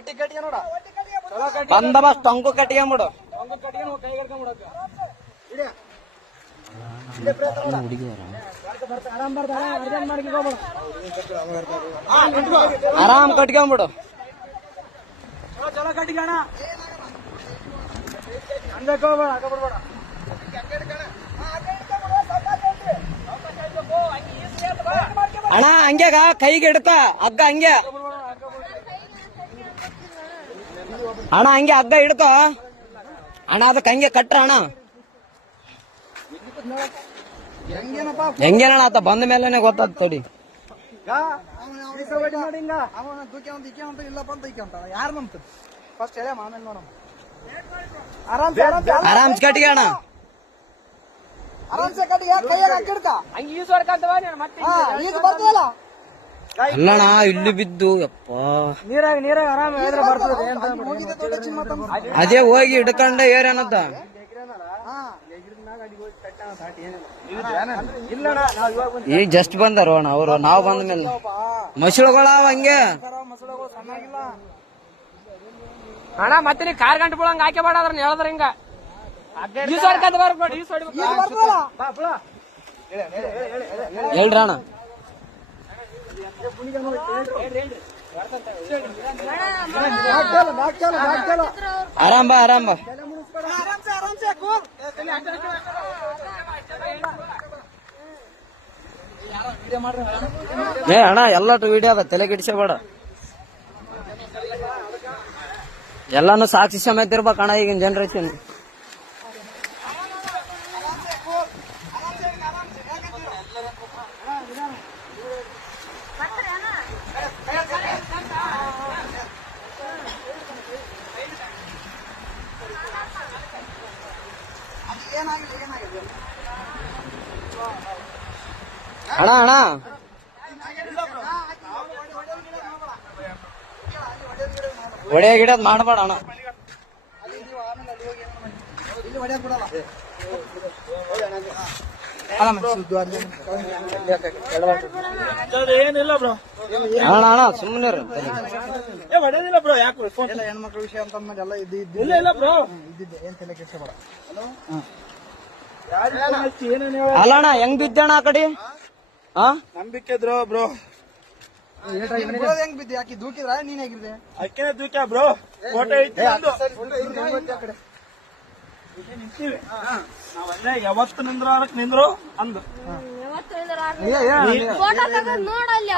ಕಟ್ಟಿ ಕಟ್ಟಿ ನೋಡ. ಚಲೋ ಟೊಂಗು ಬಂದೋಬಸ್ತ್ ಟೊಂಕು ಕಟ್ಕೊಂಬಿಡು ಒಂದು ಕಟ್ಟಿ ಕೈ ಹಿಡ್ಕೊಂಡ್ಬಿಡಕ ಆರಾಮ್ ಕಟ್ಕೊಂಬಿಡು ಚಲೋ ಚಲೋ ಕಟ್ಟಿ ಕಾಣ ಅನ್ಬೇಕು ಹೋಗ್ಬೇಡ ಹಾಕ ಬಿಡ್ಬೇಡ. ಅಣ್ಣ ಹಂಗ್ಯಾಗ ಕೈಗೆ ಇಡ್ತ ಹಗ್ಗ ಹಂಗೆ. ಅಣ್ಣ ಹಂಗೆ ಹಗ್ಗ ಹಿಡ್ಕೊ. ಅಣ್ಣ ಅದಕ್ಕೆ ಹಂಗೆ ಕಟ್ರ ಅಣ್ಣ. ಹೆಂಗೇನಪ್ಪ ಹೆಂಗೇನಣ್ಣ ಆತ? ಬಂದ ಮೇಲೆನೆ ಗೊತ್ತಾದ್ ತಡಿ. ಆರಾಮ್ಸ್ ಕಟ್ಗೆ ಅಣ್ಣ. ಆರಾಮ್ಸೆ ಕಟ್ಟಿಗೆ ಕೈಯಾಗ ಹಾಕಿಡ್ಕ ಹಂಗ ಈಸ್ವರ್ಕಂತವ ನೀನು ಮತ್ತೆ ಈಗ ಬರ್ತದಲ್ಲ ಅಲ್ಲಣ್ಣ ಇಲ್ಲಿ ಬಿದ್ದು ಯಪ್ಪ. ನೀರಾಗ ನೀರಾಗ ಆರಾಮ ಹೇಳಿದ್ರೆ ಬರ್ತದೆ ಅದೇ ಹೋಗಿ ಹಿಡ್ಕೊಂಡ ಏರೇನದ ಈಗ ಜಸ್ಟ್ ಬಂದಾರ ಅಣ್ಣ ಅವ್ರು ನಾವ್ ಬಂದ ಮೇಲೆ ಮಸಳುಗಳಾವ ಹಂಗೆ. ಅಣ್ಣ ಮತ್ತೆ ನೀ ಕಾರ್ ಗಂಟೆ ಬಿಡಂಗ ಹಾಕಿ ಬೇಡ ಅದ್ರ ಹೇಳಿದ್ರ ಹಿಂಗ. ಈಸ್ವರ್ಕಂತ ಬರ್ಬೇಕು ಈಸ್ ಹೊಡಿಬೇಕು ಈಗ ಬರ್ತದಲ್ಲ ಬಾ ಬಿಡ ಹೇಳ್ರಿ ಅಣ್ಣ ನಾಲ್ಕು ನಾಲ್ಕು ನಾಲ್ಕು ಆರಾಮ್ ಬಾ ಆರಾಮ್ ಏ ಅಣ್ಣ ಎಲ್ಲಟು ವಿಡಿಯೋ ಅದ ತಲೆ ಗಿಡಿಸಬೇಡ ಎಲ್ಲಾನು ಸಾಕ್ಷಿ ಸಮೇತ ಇರ್ಬೇಕು ಅಣ್ಣ ಈಗಿನ ಜನರೇಷನ್ ಅಣ್ಣ ಅಣ್ಣ. ಒಡೆ ಗಿಡದ್ ಮಾಡಬೇಡ ಅಣ್ಣ. ಬಿಡಲ್ಲ ಏನಿಲ್ಲ ಬ್ರೋ ಅಣ್ಣ ಅಣ್ಣ ಸುಮ್ಮನೆ ಏ ಹೊಡೆದಿಲ್ಲ ಬ್ರೋ ಯಾಕೆ ಫೋನ್ ಎಲ್ಲ ಹೆಣ್ಮಕ್ಳ ವಿಷಯ ಅಂತ ಅಂದ್ಮೇಲೆ ಎಲ್ಲ ಇದ್ದು ಇದ್ದು ಇಲ್ಲ ಇಲ್ಲ ಬ್ರೋ ಇದ್ದಿದ್ದೆ. ಏನ್ ತಲೆ ಕೆಟ್ಟ ಬೇಡ ಅಲ್ಲ ಅಣ್ಣ ಹೆಂಗ್ ಬಿದ್ದಣ್ಣ ಆ ಕಡೆ? ಹಾ ನಂಬಿಕೆ ಇದ್ರು ಬ್ರೋ ಹೆಂಗ್ ಬಿದ್ದೆ? ಆಕಿ ದೂಕಿದ್ರ? ನೀನ್ ಹೇಗಿದ್ದೆ? ಅಕ್ಕಿನ ದೂಕ್ಯ ಬ್ರೋ ಫೋಟೋ ಐತಿ ನಾವಲ್ಲೇ ಯಾವತ್ತು ನಿಂದ್ರು ಅದಕ್ಕೆ ನಿಂದ್ರು ಅಂದು. ಫೋಟೋ ನೋಡಲ್ಲಿ